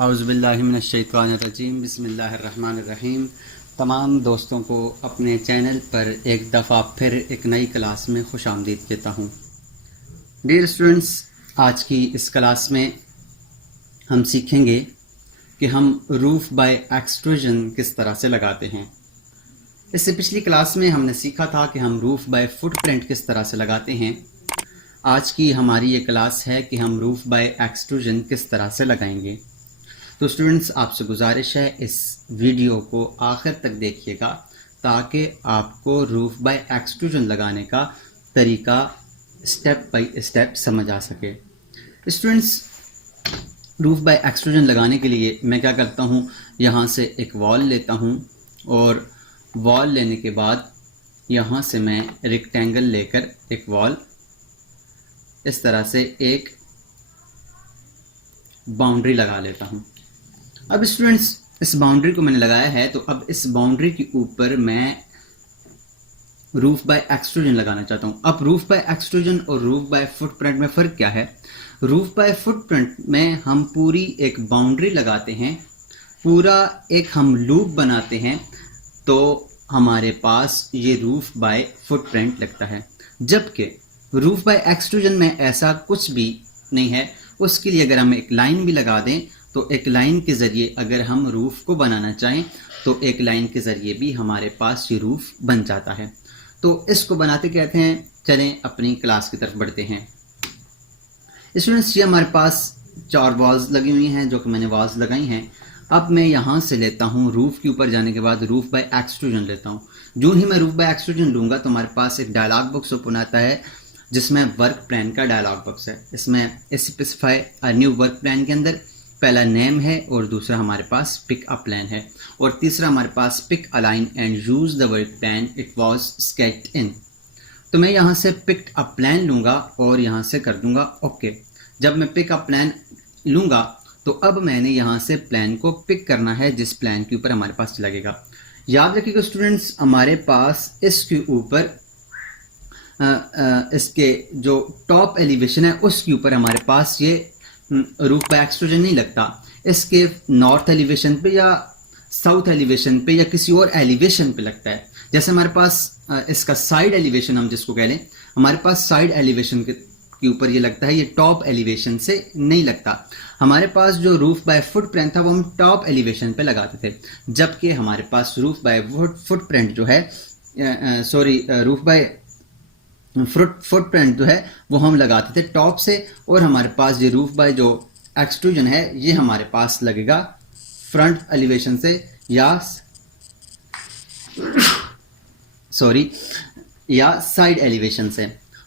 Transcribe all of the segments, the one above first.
औज़ुबिल्लाहिमिनश्शैतानिर्रजीम बिस्मिल्लाहिर्रहमानिर्रहीम। तमाम दोस्तों को अपने चैनल पर एक दफ़ा फिर एक नई क्लास में खुशामदीद कहता हूँ। डियर स्टूडेंट्स, आज की इस क्लास में हम सीखेंगे कि हम रूफ़ बाय एक्सट्रूजन किस तरह से लगाते हैं। इससे पिछली क्लास में हमने सीखा था कि हम रूफ़ बाय फुटप्रिंट किस तरह से लगाते हैं। आज की हमारी ये क्लास है कि हम रूफ़ बाय एक्सट्रूजन किस तरह से लगाएंगे। तो स्टूडेंट्स, आपसे गुजारिश है इस वीडियो को आखिर तक देखिएगा ताकि आपको रूफ़ बाय एक्सट्रूजन लगाने का तरीका स्टेप बाय स्टेप समझ आ सके। स्टूडेंट्स, रूफ़ बाय एक्सट्रूजन लगाने के लिए मैं क्या करता हूँ, यहाँ से एक वॉल लेता हूँ और वॉल लेने के बाद यहाँ से मैं रेक्टेंगल लेकर एक वॉल इस तरह से एक बाउंड्री लगा लेता हूँ। अब स्टूडेंट्स, इस बाउंड्री को मैंने लगाया है, तो अब इस बाउंड्री के ऊपर मैं रूफ़ बाय एक्सट्रूजन लगाना चाहता हूँ। अब रूफ़ बाय एक्सट्रूजन और रूफ़ बाय फुटप्रिंट में फ़र्क क्या है? रूफ़ बाय फुटप्रिंट में हम पूरी एक बाउंड्री लगाते हैं, पूरा एक हम लूप बनाते हैं, तो हमारे पास ये रूफ़ बाय फुटप्रिंट लगता है। जबकि रूफ़ बाय एक्सट्रूजन में ऐसा कुछ भी नहीं है। उसके लिए अगर हम एक लाइन भी लगा दें तो एक लाइन के ज़रिए अगर हम रूफ़ को बनाना चाहें तो एक लाइन के ज़रिए भी हमारे पास ये रूफ़ बन जाता है। तो इसको बनाते कहते हैं। चलें अपनी क्लास की तरफ बढ़ते हैं। स्टूडेंट्स, ये हमारे पास 4 वॉल्स लगी हुई हैं जो कि मैंने वॉल्स लगाई हैं। अब मैं यहाँ से लेता हूँ रूफ़ के ऊपर जाने के बाद रूफ़ बाय एक्सट्रूजन लेता हूँ। जो ही मैं रूफ़ बाय एक्सट्रूजन लूँगा तो हमारे पास एक डायलॉग बॉक्स ओपन आता है जिसमें वर्क प्लान का डायलॉग बॉक्स है। इसमें specify a new work plan के अंदर पहला नेम है और दूसरा हमारे पास पिक अ प्लान है और तीसरा हमारे पास pick a line and use the work plan it was sketched in. तो मैं यहाँ से पिक अ प्लान लूँगा और यहाँ से कर दूँगा ओके। जब मैं पिक अ प्लान लूँगा तो अब मैंने यहाँ से प्लान को पिक करना है जिस प्लान के ऊपर हमारे पास लगेगा। याद रखिएगा स्टूडेंट्स, हमारे पास इसके ऊपर इसके जो टॉप एलिवेशन है उसके ऊपर हमारे पास ये रूफ़ बाय एक्सट्रूजन नहीं लगता। इसके नॉर्थ एलिवेशन पे या साउथ एलिवेशन पे या किसी और एलिवेशन पे लगता है। जैसे हमारे पास इसका साइड एलिवेशन हम जिसको कह लें, हमारे पास साइड एलिवेशन के ऊपर ये लगता है, ये टॉप एलिवेशन से नहीं लगता। हमारे पास जो रूफ़ बाय फुटप्रिंट था वो हम टॉप एलिवेशन पे लगाते थे, जबकि हमारे पास रूफ़ बाय फुटप्रिंट जो है रूफ़ बाय फुटप्रिंट जो है वो हम लगाते थे टॉप से, और हमारे पास ये रूफ़ बाय जो एक्सट्रूजन है ये हमारे पास लगेगा फ्रंट एलिवेशन से या साइड एलिवेशन से।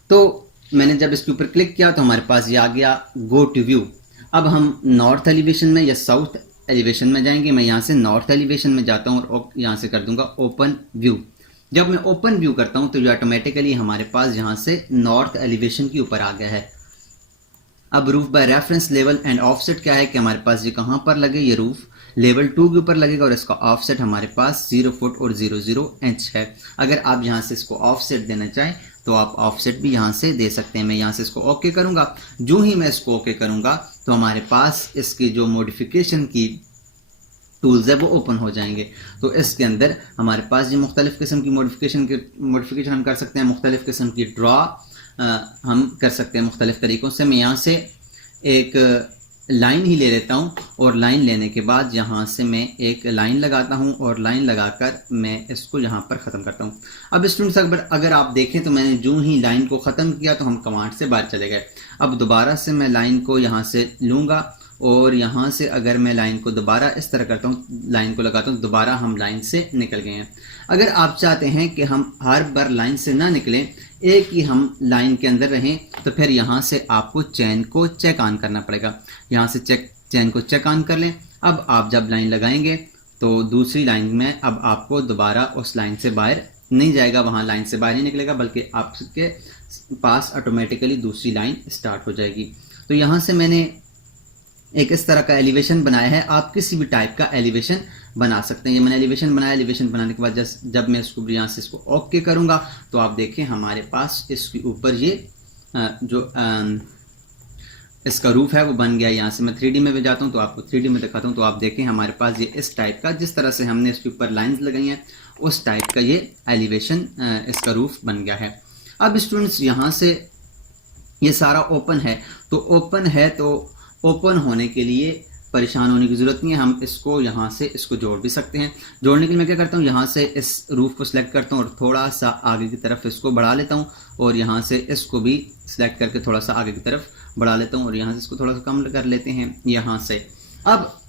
तो मैंने जब इसके ऊपर क्लिक किया तो हमारे पास ये आ गया गो टू व्यू। अब हम नॉर्थ एलिवेशन में या साउथ एलिवेशन में जाएंगे। मैं यहाँ से नॉर्थ एलिवेशन में जाता हूँ और यहाँ से कर दूंगा ओपन व्यू। जब मैं ओपन व्यू करता हूं तो ये ऑटोमेटिकली हमारे पास यहां से नॉर्थ एलिवेशन के ऊपर आ गया है। अब roof by reference level and offset क्या है कि हमारे पास ये कहां पर लगे, ये रूफ लेवल 2 के ऊपर लगेगा और इसका ऑफसेट हमारे पास 0 फुट और 00 इंच है। अगर आप यहां से इसको ऑफसेट देना चाहें तो आप ऑफसेट भी यहां से दे सकते हैं। मैं यहां से इसको ओके करूंगा। जो ही मैं इसको ओके करूंगा तो हमारे पास इसकी जो मॉडिफिकेशन की टूल्स है वो ओपन हो जाएंगे। तो इसके अंदर हमारे पास ये मुख्तलिफ़ किस्म की मॉडिफिकेशन हम कर सकते हैं। मुख्तलिफ़ किस्म की ड्रा हम कर सकते हैं मुख्तलिफ़ तरीक़ों से। मैं यहाँ से एक लाइन ही ले लेता हूँ और लाइन लेने के बाद यहाँ से मैं एक लाइन लगाता हूँ और लाइन लगाकर मैं इसको यहाँ पर ख़त्म करता हूँ। अब स्टूडेंट्स, अगर आप देखें तो मैंने जो ही लाइन को ख़त्म किया तो हम कमांड से बाहर चले गए। अब दोबारा से मैं लाइन को यहाँ से लूँगा और यहाँ से अगर मैं लाइन को दोबारा इस तरह करता हूँ, लाइन को लगाता हूँ, दोबारा हम लाइन से निकल गए हैं। अगर आप चाहते हैं कि हम हर बार लाइन से ना निकलें, एक ही हम लाइन के अंदर रहें, तो फिर यहाँ से आपको चेन को चेक ऑन करना पड़ेगा। यहाँ से चेन को चेक ऑन कर लें। अब आप जब लाइन लगाएंगे तो दूसरी लाइन में अब आपको दोबारा उस लाइन से बाहर नहीं जाएगा, वहाँ लाइन से बाहर नहीं निकलेगा, बल्कि आपके पास ऑटोमेटिकली दूसरी लाइन स्टार्ट हो जाएगी। तो यहाँ से मैंने एक इस तरह का एलिवेशन बनाया है। आप किसी भी टाइप का एलिवेशन बना सकते हैं। ये मैंने एलिवेशन बनाया। एलिवेशन बनाने के बाद जब मैं इसको यहाँ से इसको ओके करूँगा तो आप देखें हमारे पास इसके ऊपर ये जो इसका रूफ है वो बन गया। यहाँ से मैं 3D में भी जाता हूँ तो आपको 3D में दिखाता हूँ। तो आप देखें हमारे पास ये इस टाइप का, जिस तरह से हमने इसके ऊपर लाइंस लगाई हैं उस टाइप का ये एलिवेशन इसका रूफ बन गया है। अब स्टूडेंट्स यहाँ से ये सारा ओपन है, तो ओपन है तो ओपन होने के लिए परेशान होने की ज़रूरत नहीं है, हम इसको यहाँ से इसको जोड़ भी सकते हैं। जोड़ने के लिए मैं क्या करता हूँ, यहाँ से इस रूफ को सिलेक्ट करता हूँ और थोड़ा सा आगे की तरफ इसको बढ़ा लेता हूँ और यहाँ से इसको भी सिलेक्ट करके थोड़ा सा आगे की तरफ बढ़ा लेता हूँ और यहाँ से इसको थोड़ा सा कम कर लेते हैं यहाँ से। अब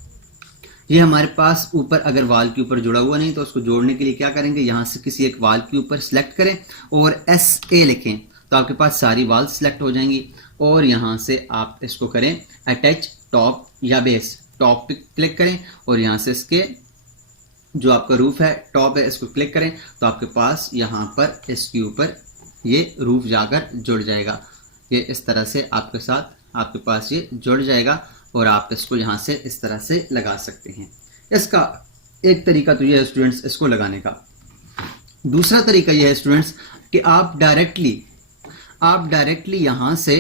ये हमारे पास ऊपर अगर वाल के ऊपर जुड़ा हुआ नहीं तो उसको जोड़ने के लिए क्या करेंगे, यहाँ से किसी एक वाल के ऊपर सेलेक्ट करें और SA लिखें तो आपके पास सारी वाल सेलेक्ट हो जाएंगी। और यहाँ से आप इसको करें अटैच टॉप या बेस, टॉप पे क्लिक करें और यहाँ से इसके जो आपका रूफ है टॉप है इसको क्लिक करें तो आपके पास यहाँ पर इसके ऊपर ये रूफ जाकर जुड़ जाएगा। ये इस तरह से आपके साथ आपके पास ये जुड़ जाएगा और आप इसको यहाँ से इस तरह से लगा सकते हैं। इसका एक तरीका तो ये है स्टूडेंट्स इसको लगाने का। दूसरा तरीका ये है स्टूडेंट्स कि आप डायरेक्टली यहाँ से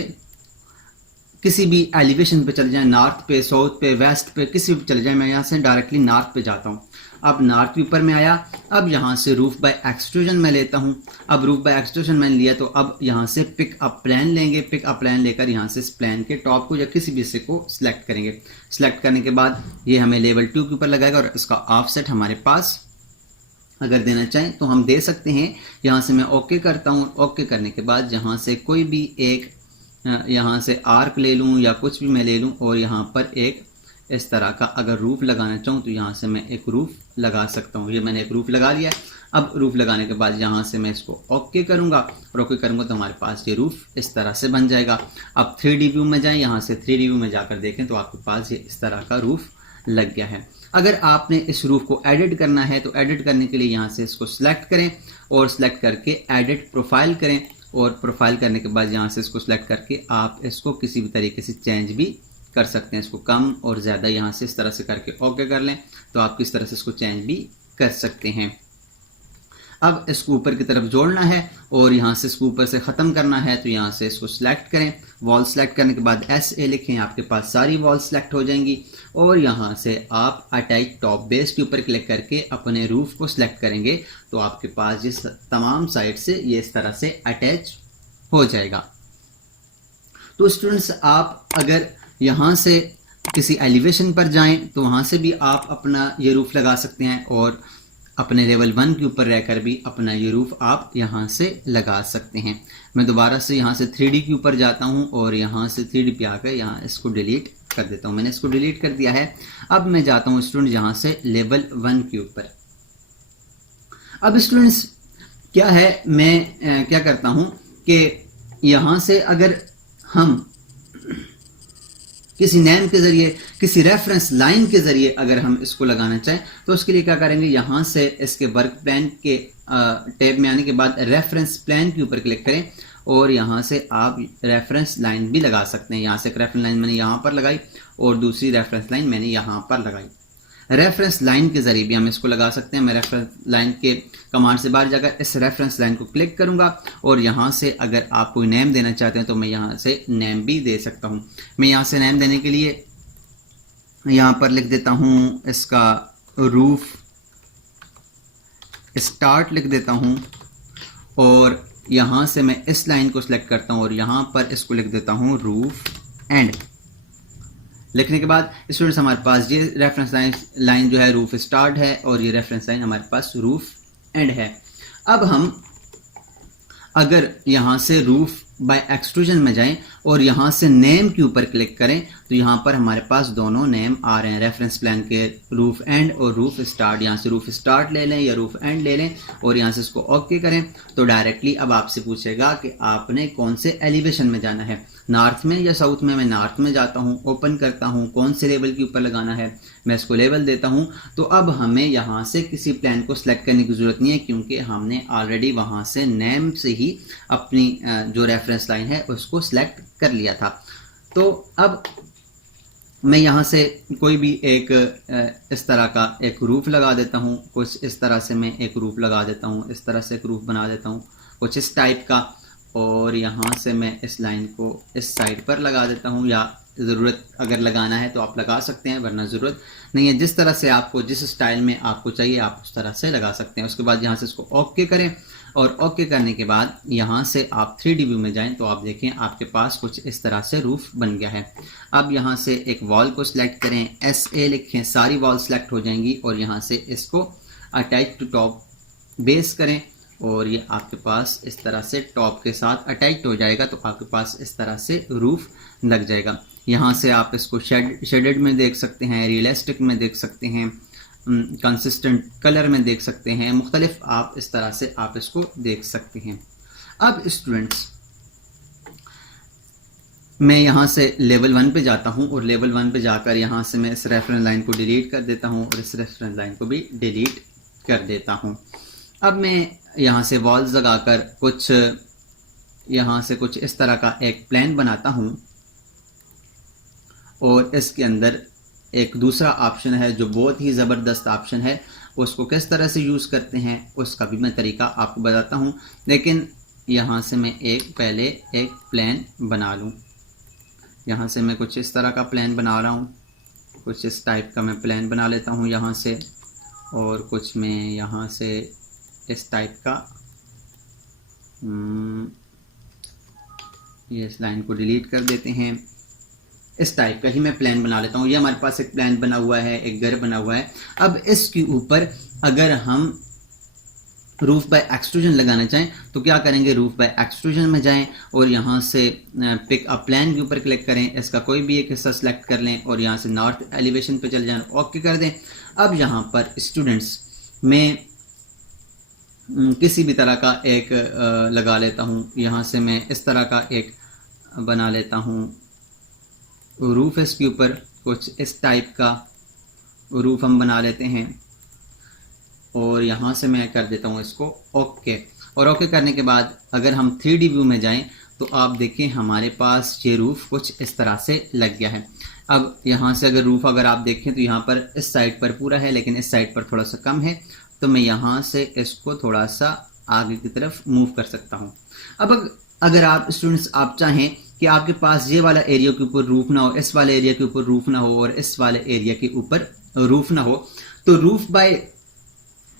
किसी भी एलिवेशन पे चले जाएं, नॉर्थ पे, साउथ पे, वेस्ट पे, किसी भी चले जाएं। मैं यहाँ से डायरेक्टली नॉर्थ पे जाता हूँ। अब नॉर्थ के ऊपर में आया, अब यहाँ से रूफ बाय एक्सट्रूजन मैं लेता हूँ। अब रूफ बाय एक्सट्रूजन मैंने लिया तो अब यहाँ से पिक अप प्लान लेंगे। पिक अप प्लान लेकर यहाँ से इस प्लान के टॉप को या किसी भी हिस्से को सिलेक्ट करेंगे। सिलेक्ट करने के बाद ये हमें लेवल 2 के ऊपर लगाएगा और इसका ऑफसेट हमारे पास अगर देना चाहें तो हम दे सकते हैं। यहाँ से मैं ओके करता हूँ। ओके करने के बाद यहाँ से कोई भी एक यहाँ से आर्क ले लूँ या कुछ भी मैं ले लूँ और यहाँ पर एक इस तरह का अगर रूफ लगाना चाहूँ तो यहाँ से मैं एक रूफ लगा सकता हूँ। ये मैंने एक रूफ लगा लिया है। अब रूफ लगाने के बाद यहाँ से मैं इसको ओके करूँगा और ओके करूँगा तो हमारे पास ये रूफ इस तरह से बन जाएगा। अब 3D व्यू में जाएं, यहाँ से 3D व्यू में जाकर देखें तो आपके पास ये इस तरह का रूफ लग गया है। अगर आपने इस रूफ को एडिट करना है तो एडिट करने के लिए यहाँ से इसको सिलेक्ट करें और सिलेक्ट करके एडिट प्रोफाइल करें और प्रोफाइल करने के बाद यहाँ से इसको सिलेक्ट करके आप इसको किसी भी तरीके से चेंज भी कर सकते हैं। इसको कम और ज़्यादा यहाँ से इस तरह से करके ओके कर लें तो आप किस तरह से इसको चेंज भी कर सकते हैं। अब इसको ऊपर की तरफ जोड़ना है और यहाँ से इसको ऊपर से ख़त्म करना है तो यहाँ से इसको सिलेक्ट करें। वॉल सेलेक्ट करने के बाद SA लिखें, आपके पास सारी वॉल सेलेक्ट हो जाएंगी और यहाँ से आप अटैच टॉप बेस के ऊपर क्लिक करके अपने रूफ को सिलेक्ट करेंगे तो आपके पास ये तमाम साइड से ये इस तरह से अटैच हो जाएगा। तो स्टूडेंट्स आप अगर यहाँ से किसी एलिवेशन पर जाएं तो वहाँ से भी आप अपना ये रूफ लगा सकते हैं और अपने लेवल 1 के ऊपर रहकर भी अपना ये रूफ आप यहाँ से लगा सकते हैं। मैं दोबारा से यहाँ से 3D के ऊपर जाता हूँ और यहाँ से 3D पे आकर यहाँ इसको डिलीट कर देता हूँ। मैंने इसको डिलीट कर दिया है। अब मैं जाता हूँ स्टूडेंट यहाँ से लेवल 1 के ऊपर। अब स्टूडेंट्स क्या है, मैं क्या करता हूँ कि यहाँ से अगर हम किसी नेम के ज़रिए, किसी रेफरेंस लाइन के ज़रिए अगर हम इसको लगाना चाहें तो उसके लिए क्या करेंगे, यहाँ से इसके वर्क प्लान के टैब में आने के बाद रेफरेंस प्लान के ऊपर क्लिक करें और यहाँ से आप रेफरेंस लाइन भी लगा सकते हैं। यहाँ से एक रेफरेंस लाइन मैंने यहाँ पर लगाई और दूसरी रेफरेंस लाइन मैंने यहाँ पर लगाई। रेफरेंस लाइन के ज़रिए भी हम इसको लगा सकते हैं। मैं रेफरेंस लाइन के कमांड से बाहर जाकर इस रेफरेंस लाइन को क्लिक करूंगा और यहाँ से अगर आप कोई नेम देना चाहते हैं तो मैं यहाँ से नेम भी दे सकता हूँ। मैं यहाँ से नेम देने के लिए यहाँ पर लिख देता हूँ इसका रूफ स्टार्ट लिख देता हूँ और यहाँ से मैं इस लाइन को सिलेक्ट करता हूँ और यहाँ पर इसको लिख देता हूँ रूफ एंड। लिखने के बाद स्टूडेंट्स हमारे पास ये रेफरेंस लाइन जो है रूफ स्टार्ट है और ये रेफरेंस लाइन हमारे पास रूफ एंड है। अब हम अगर यहाँ से रूफ बाय एक्सट्रूजन में जाएं और यहाँ से नेम के ऊपर क्लिक करें तो यहाँ पर हमारे पास दोनों नेम आ रहे हैं, रेफरेंस प्लान के रूफ एंड और रूफ स्टार्ट। यहाँ से रूफ स्टार्ट ले लें या रूफ एंड ले लें और यहाँ से इसको ओके करें तो डायरेक्टली अब आपसे पूछेगा कि आपने कौन से एलिवेशन में जाना है, नॉर्थ में या साउथ में। मैं नॉर्थ में जाता हूँ, ओपन करता हूँ, कौन से लेवल के ऊपर लगाना है मैं इसको लेवल देता हूँ। तो अब हमें यहाँ से किसी प्लान को सिलेक्ट करने की ज़रूरत नहीं है क्योंकि हमने ऑलरेडी वहाँ से नेम से ही अपनी जो रेफरेंस लाइन है उसको सिलेक्ट कर लिया था। तो अब मैं यहाँ से कोई भी एक इस तरह का एक रूफ लगा देता हूँ, कुछ इस तरह से मैं एक रूफ लगा देता हूँ, इस तरह से एक रूफ बना देता हूँ कुछ इस टाइप का और यहाँ से मैं इस लाइन को इस साइड पर लगा देता हूँ, या ज़रूरत अगर लगाना है तो आप लगा सकते हैं, वरना ज़रूरत नहीं है। जिस तरह से आपको, जिस स्टाइल में आपको चाहिए आप उस तरह से लगा सकते हैं। उसके बाद यहाँ से इसको ओके करें, और ओके करने के बाद यहाँ से आप 3D व्यू में जाएं तो आप देखें आपके पास कुछ इस तरह से रूफ बन गया है। अब यहाँ से एक वॉल को सिलेक्ट करें, SA लिखें, सारी वॉल सेलेक्ट हो जाएंगी, और यहाँ से इसको अटैच टू टॉप बेस करें, और ये आपके पास इस तरह से टॉप के साथ अटैच हो जाएगा। तो आपके पास इस तरह से रूफ लग जाएगा। यहाँ से आप इसको शेडेड में देख सकते हैं, रियलिस्टिक में देख सकते हैं, कंसिस्टेंट कलर में देख सकते हैं, मुख्तलिफ आप इस तरह से आप इसको देख सकते हैं। अब स्टूडेंट्स, मैं यहाँ से लेवल 1 पे जाता हूँ, और लेवल 1 पे जाकर यहाँ से मैं इस रेफरेंस लाइन को डिलीट कर देता हूँ, और इस रेफरेंस लाइन को भी डिलीट कर देता हूँ। अब मैं यहाँ से वॉल्स लगाकर कुछ यहाँ से कुछ इस तरह का एक प्लान बनाता हूँ, और इसके अंदर एक दूसरा ऑप्शन है जो बहुत ही ज़बरदस्त ऑप्शन है। उसको किस तरह से यूज़ करते हैं उसका भी मैं तरीका आपको बताता हूँ, लेकिन यहाँ से मैं पहले एक प्लान बना लूँ। यहाँ से मैं कुछ इस तरह का प्लान बना रहा हूँ, कुछ इस टाइप का मैं प्लान बना लेता हूँ यहाँ से, और कुछ मैं यहाँ से इस टाइप का, ये इस लाइन को डिलीट कर देते हैं। इस टाइप का ही मैं प्लान बना लेता हूँ। ये हमारे पास एक प्लान बना हुआ है, एक घर बना हुआ है। अब इसके ऊपर अगर हम रूफ बाय एक्सट्रूजन लगाना चाहें तो क्या करेंगे, रूफ बाय एक्सट्रूजन में जाएं और यहाँ से पिक अ प्लान के ऊपर क्लिक करें, इसका कोई भी एक हिस्सा सेलेक्ट कर लें और यहाँ से नॉर्थ एलिवेशन पे चले जाएं, ओके कर दें। अब यहाँ पर स्टूडेंट्स मैं किसी भी तरह का एक लगा लेता हूँ। यहाँ से मैं इस तरह का एक बना लेता हूँ रूफ, इसके ऊपर कुछ इस टाइप का रूफ हम बना लेते हैं, और यहाँ से मैं कर देता हूँ इसको ओके। और ओके करने के बाद अगर हम 3D व्यू में जाएं तो आप देखें हमारे पास ये रूफ कुछ इस तरह से लग गया है। अब यहाँ से अगर रूफ अगर आप देखें तो यहाँ पर इस साइड पर पूरा है, लेकिन इस साइड पर थोड़ा सा कम है, तो मैं यहाँ से इसको थोड़ा सा आगे की तरफ मूव कर सकता हूँ। अब अगर आप स्टूडेंट्स आप चाहें कि आपके पास ये वाला एरिया के ऊपर रूफ ना हो, इस वाले एरिया के ऊपर रूफ ना हो, और इस वाले एरिया के ऊपर रूफ ना हो, तो रूफ बाय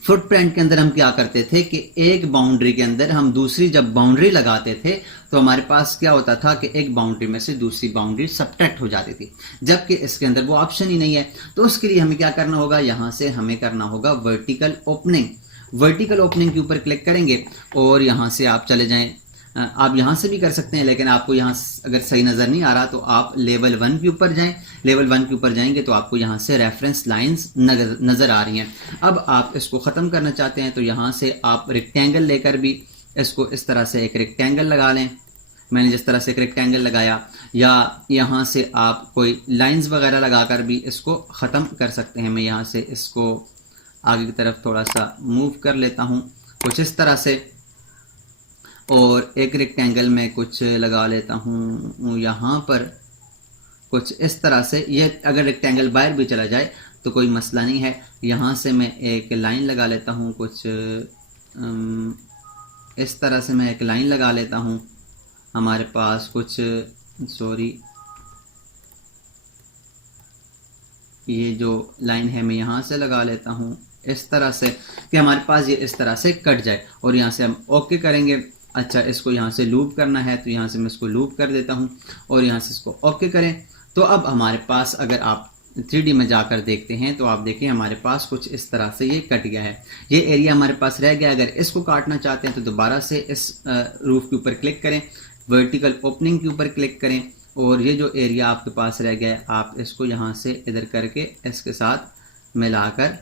फुटप्रिंट के अंदर हम क्या करते थे कि एक बाउंड्री के अंदर हम दूसरी जब बाउंड्री लगाते थे तो हमारे पास क्या होता था कि एक बाउंड्री में से दूसरी बाउंड्री सबट्रैक्ट हो जाती थी, जबकि इसके अंदर वो ऑप्शन ही नहीं है। तो उसके लिए हमें क्या करना होगा, यहाँ से हमें करना होगा वर्टिकल ओपनिंग। वर्टिकल ओपनिंग के ऊपर क्लिक करेंगे और यहाँ से आप चले जाएं, आप यहाँ से भी कर सकते हैं, लेकिन आपको यहाँ अगर सही नज़र नहीं आ रहा तो आप लेवल 1 के ऊपर जाएं। लेवल 1 के ऊपर जाएंगे तो आपको यहाँ से रेफरेंस लाइंस नज़र आ रही हैं। अब आप इसको ख़त्म करना चाहते हैं तो यहाँ से आप रेक्टेंगल लेकर भी इसको इस तरह से एक रेक्टेंगल लगा लें। मैंने जिस तरह से एक रेक्टेंगल लगाया, या यहाँ से आप कोई लाइंस वगैरह लगाकर भी इसको ख़त्म कर सकते हैं। मैं यहाँ से इसको आगे की तरफ थोड़ा सा मूव कर लेता हूँ कुछ इस तरह से, और एक रेक्टेंगल में कुछ लगा लेता हूँ यहाँ पर कुछ इस तरह से। ये अगर रेक्टेंगल बाहर भी चला जाए तो कोई मसला नहीं है। यहाँ से मैं एक लाइन लगा लेता हूँ कुछ इस तरह से मैं एक लाइन लगा लेता हूँ। हमारे पास कुछ ये जो लाइन है मैं यहाँ से लगा लेता हूँ इस तरह से कि हमारे पास ये इस तरह से कट जाए, और यहाँ से हम ओके करेंगे। अच्छा, इसको यहाँ से लूप करना है तो यहाँ से मैं इसको लूप कर देता हूँ और यहाँ से इसको ओके करें। तो अब हमारे पास अगर आप 3D में जाकर देखते हैं तो आप देखें हमारे पास कुछ इस तरह से ये कट गया है, ये एरिया हमारे पास रह गया। अगर इसको काटना चाहते हैं तो दोबारा से इस रूफ के ऊपर क्लिक करें, वर्टिकल ओपनिंग के ऊपर क्लिक करें, और ये जो एरिया आपके पास रह गया है आप इसको यहाँ से इधर करके इसके साथ मिलाकर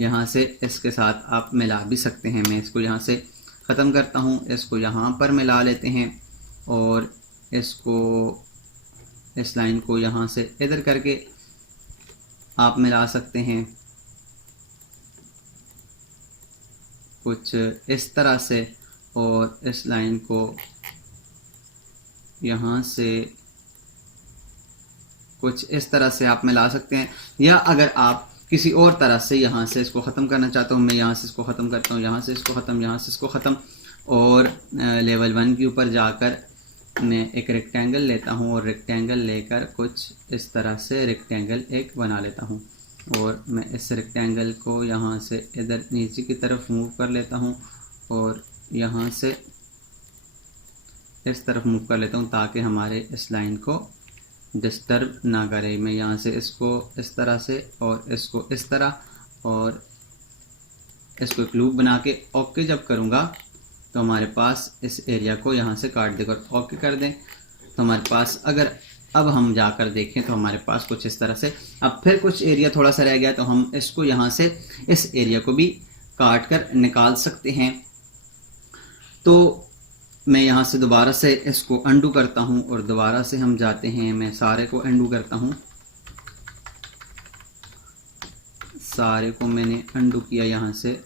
यहाँ से इसके साथ आप मिला भी सकते हैं। मैं इसको यहाँ से ख़त्म करता हूँ, इसको यहाँ पर मिला लेते हैं और इसको इस लाइन को यहाँ से इधर करके आप मिला सकते हैं कुछ इस तरह से, और इस लाइन को यहाँ से कुछ इस तरह से आप मिला सकते हैं। या अगर आप किसी और तरह से यहाँ से इसको ख़त्म करना चाहता हूँ, मैं यहाँ से इसको ख़त्म करता हूँ, यहाँ से इसको ख़त्म, यहाँ से इसको ख़त्म, और लेवल 1 के ऊपर जाकर मैं एक रेक्टेंगल लेता हूँ और रेक्टेंगल लेकर कुछ इस तरह से रेक्टेंगल एक बना लेता हूँ और मैं इस रेक्टेंगल को यहाँ से इधर नीचे की तरफ मूव कर लेता हूँ और यहाँ से इस तरफ मूव कर लेता हूँ ताकि हमारे इस लाइन को डिस्टर्ब ना करे। मैं यहाँ से इसको इस तरह से और इसको इस तरह और इसको एक लूप बना के ओके जब करूँगा तो हमारे पास इस एरिया को यहाँ से काट देकर ओके कर दें तो हमारे पास अगर अब हम जाकर देखें तो हमारे पास कुछ इस तरह से अब फिर कुछ एरिया थोड़ा सा रह गया तो हम इसको यहाँ से इस एरिया को भी काट कर निकाल सकते हैं। तो मैं यहाँ से दोबारा से इसको अंडू करता हूँ और दोबारा से हम जाते हैं, मैं सारे को अंडू करता हूँ, सारे को मैंने अंडू किया यहाँ से।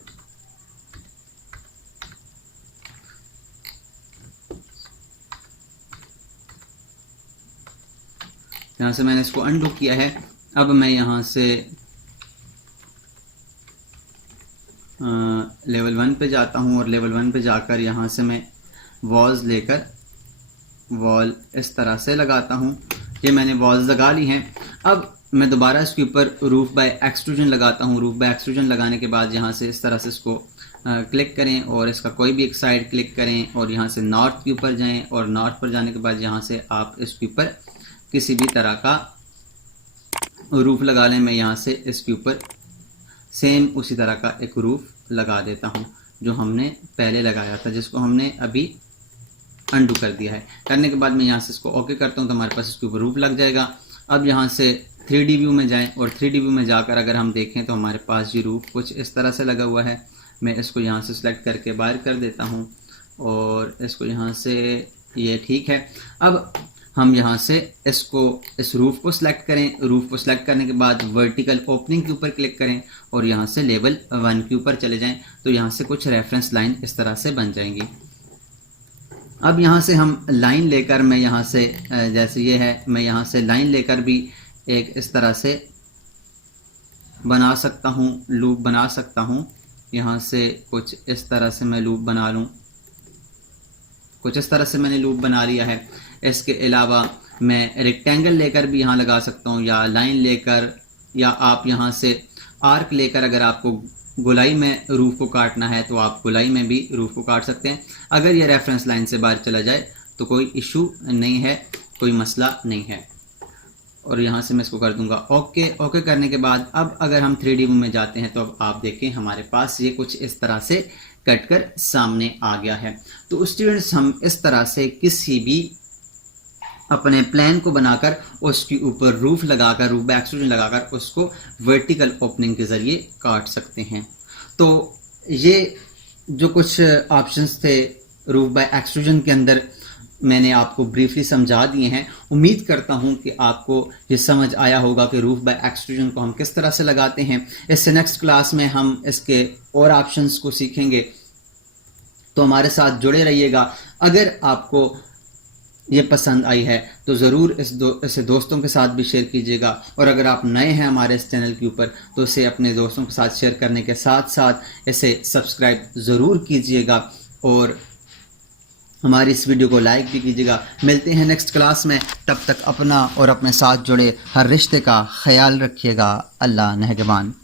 यहाँ से मैंने इसको अंडू किया है। अब मैं यहाँ से लेवल 1 पे जाता हूँ और लेवल 1 पे जाकर यहाँ से मैं वॉल्स लेकर वॉल इस तरह से लगाता हूँ। ये मैंने वॉल्स लगा ली हैं। अब मैं दोबारा इसके ऊपर रूफ बाय एक्सट्रूजन लगाता हूँ। रूफ बाय एक्सट्रूजन लगाने के बाद यहाँ से इस तरह से इसको क्लिक करें और इसका कोई भी एक साइड क्लिक करें और यहाँ से नॉर्थ के ऊपर जाएं और नॉर्थ पर जाने के बाद यहाँ से आप इसके ऊपर किसी भी तरह का रूफ लगा लें। मैं यहाँ से इसके ऊपर सेम उसी तरह का एक रूफ लगा देता हूँ जो हमने पहले लगाया था, जिसको हमने अभी अंडू कर दिया है। करने के बाद मैं यहाँ से इसको ओके करता हूँ तो हमारे पास इसके ऊपर रूफ लग जाएगा। अब यहाँ से 3D व्यू में जाएं और 3D व्यू में जाकर अगर हम देखें तो हमारे पास ये रूफ कुछ इस तरह से लगा हुआ है। मैं इसको यहाँ से सिलेक्ट करके बाहर कर देता हूँ और इसको यहाँ से, ये ठीक है। अब हम यहाँ से इसको इस रूफ को सिलेक्ट करें। रूफ को सिलेक्ट करने के बाद वर्टिकल ओपनिंग के ऊपर क्लिक करें और यहाँ से लेवल 1 के ऊपर चले जाएं तो यहाँ से कुछ रेफरेंस लाइन इस तरह से बन जाएंगी। अब यहाँ से हम लाइन लेकर, मैं यहाँ से जैसे ये है, मैं यहाँ से लाइन लेकर भी एक इस तरह से बना सकता हूँ, लूप बना सकता हूँ। यहाँ से कुछ इस तरह से मैं लूप बना लूँ, कुछ इस तरह से मैंने लूप बना लिया है। इसके अलावा मैं रेक्टेंगल लेकर भी यहाँ लगा सकता हूँ या लाइन लेकर, या आप यहाँ से आर्क लेकर, अगर आपको गोलाई में रूफ को काटना है तो आप गोलाई में भी रूफ को काट सकते हैं। अगर ये रेफरेंस लाइन से बाहर चला जाए तो कोई इशू नहीं है, कोई मसला नहीं है। और यहाँ से मैं इसको कर दूंगा ओके। ओके करने के बाद अब अगर हम 3D व्यू में जाते हैं तो अब आप देखें हमारे पास ये कुछ इस तरह से कट कर सामने आ गया है। तो स्टूडेंट्स, हम इस तरह से किसी भी अपने प्लान को बनाकर उसके ऊपर रूफ लगाकर, रूफ बाय एक्सट्रूजन लगाकर उसको वर्टिकल ओपनिंग के ज़रिए काट सकते हैं। तो ये जो कुछ ऑप्शंस थे रूफ बाय एक्सट्रूजन के अंदर मैंने आपको ब्रीफली समझा दिए हैं। उम्मीद करता हूं कि आपको ये समझ आया होगा कि रूफ बाय एक्सट्रूजन को हम किस तरह से लगाते हैं। इससे नेक्स्ट क्लास में हम इसके और ऑप्शंस को सीखेंगे, तो हमारे साथ जुड़े रहिएगा। अगर आपको ये पसंद आई है तो ज़रूर इसे दोस्तों के साथ भी शेयर कीजिएगा। और अगर आप नए हैं हमारे इस चैनल के ऊपर तो इसे अपने दोस्तों के साथ शेयर करने के साथ साथ इसे सब्सक्राइब ज़रूर कीजिएगा और हमारी इस वीडियो को लाइक भी कीजिएगा। मिलते हैं नेक्स्ट क्लास में, तब तक अपना और अपने साथ जुड़े हर रिश्ते का ख्याल रखिएगा। अल्लाह नेहगबान।